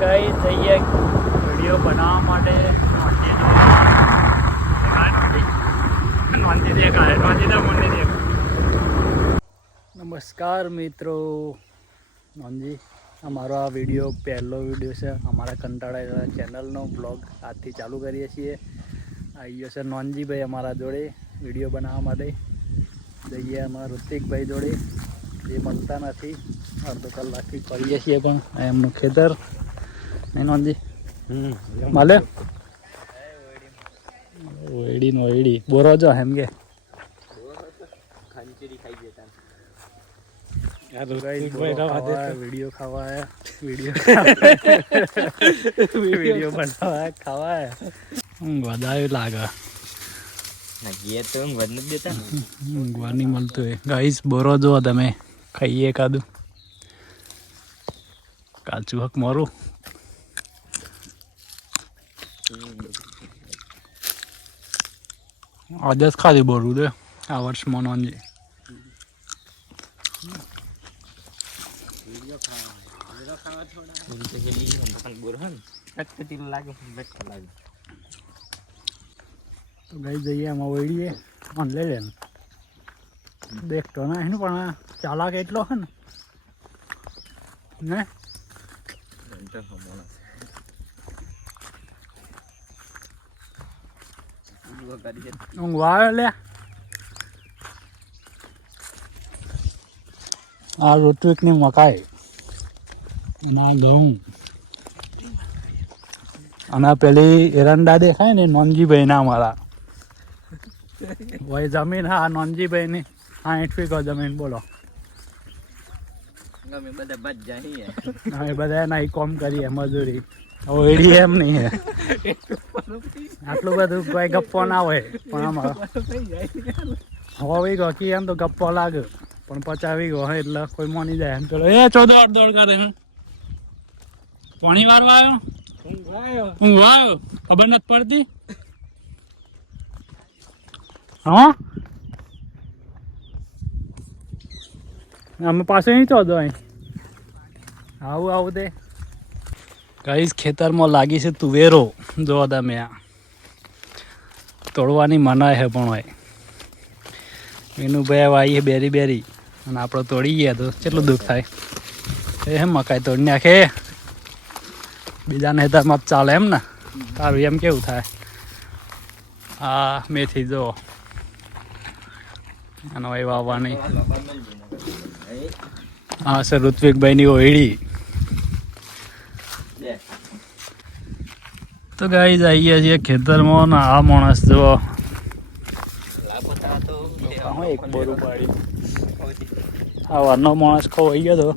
Guys જઈએ video બનાવવા માટે નમસ્કાર મિત્રો, નોંધી અમારો આ વિડીયો પહેલો વિડીયો છે અમારા કંટાળા ચેનલનો બ્લોગ આજથી ચાલુ કરીએ છીએ. આવી ગયો છે નોનજીભાઈ અમારા જોડે વિડીયો બનાવવા માટે. જઈએ અમારા ઋતિકભાઈ જોડે, એ મળતા નથી, અડધો કલાકથી કરીએ છીએ પણ એમનું ખેતર નહીં નોંધી મળે વેડીનો વેડી બોરો જો એમ કે વિડીયો ખાવા વિડીયો બનાવવા ખાવા વધારે લાગે ઊંઘવા નહીં મળતું હોય. ગાઈસ બોરો જો તમે ખાઈએ એકાદું કાચું હક મારું. આજે જ ખાધી બોરું દે આ વર્ષમાં નોંધી. તો ગઈ જઈએ આમાં વળીએ ઓન લઈ લે દેખતો ના એનું પણ ચાલાક એટલો છે ને ઊંઘવા આવે લે. આ ઋત્વિકની મકાઈ, એના ઘઉં અને પેલી એરંડા દેખાય ને નોનજીભાઈ ના અમારા ભાઈ જમીન. હા નોનજીભાઈ ની 60 વીઘો જમીન. બોલો અમે બધા ના કોમ કરીએ મજૂરી. એડી એમ નહીં હે આટલું બધું કોઈ ગપ્પો ના હોય પણ આમાં 100 વીઘો કી એમ તો ગપ્પો લાગે પણ 50 વીઘો હોય એટલે કોઈ મોની જાય એમ. ચલો એ 14 દોડ કરે પાણી વારવા આવ્યો ઊંઘવા આવ્યો ખબર નથી પડતી. હા અમે પાસે નહીં ચોદો અહીં આવું આવું તે ગાઈસ ખેતરમાં લાગી છે તુવેરો. જો તમે આ તોડવાની મનાય છે પણ હોય વિનુભાઈ આવીએ બેરી બેરી અને આપણે તોડી ગયા તો કેટલું દુઃખ થાય. એ મકાઈ તોડી નાખે બીજા નેતામાં ચાલે એમ ને તારું એમ કેવું થાય. હા મેથી જો આનો એ વાવવાની. હા સર ઋત્વિકભાઈની ઓયડી. તો ગાઈસ આવીએ છીએ ખેતરમાં ને આ માણસ જો એક બોરું પાડી આ વારનો માણસ ખોવાઈ ગયો તો.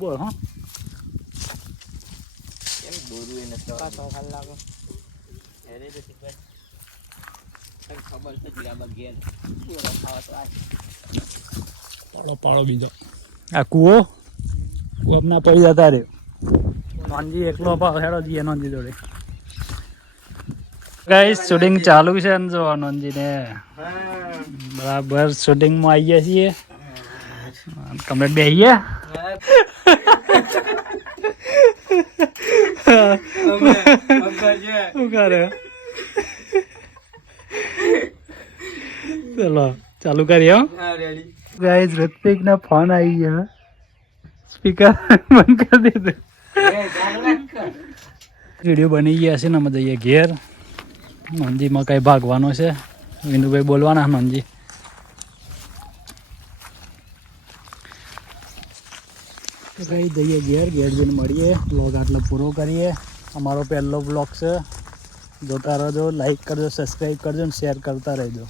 બોલ હા પાડો પાડો બીજો આ કૂવો ના પડી જતા રે. નોનજી એકલો હેડો જઈએ નોનજી જોડે. ગાઈસ શૂટિંગ ચાલુ છે ને જો નોનજી ને બરાબર શૂટિંગમાં આવીએ છીએ. કમ્પ્લીટ બેહીએ શું કરે. ચલો ચાલુ કરીએ. ગાઈસ ઋત્વિક ના ફોન આવી ગયો, સ્પીકર બંધ કરી દીધું. વિડીયો બની ગયા છે ને અમે જઈએ ઘેર. નોંધીમાં કઈ ભાગવાનો છે વિનુભાઈ બોલવાના. નોંધી કઈ જઈએ ઘેર જઈને મળીએ. બ્લોગ આટલો પૂરો કરીએ. અમારો પહેલો બ્લોગ છે, જોતા રહેજો, લાઈક કરજો, સબસ્ક્રાઈબ કરજો ને શેર કરતા રહેજો.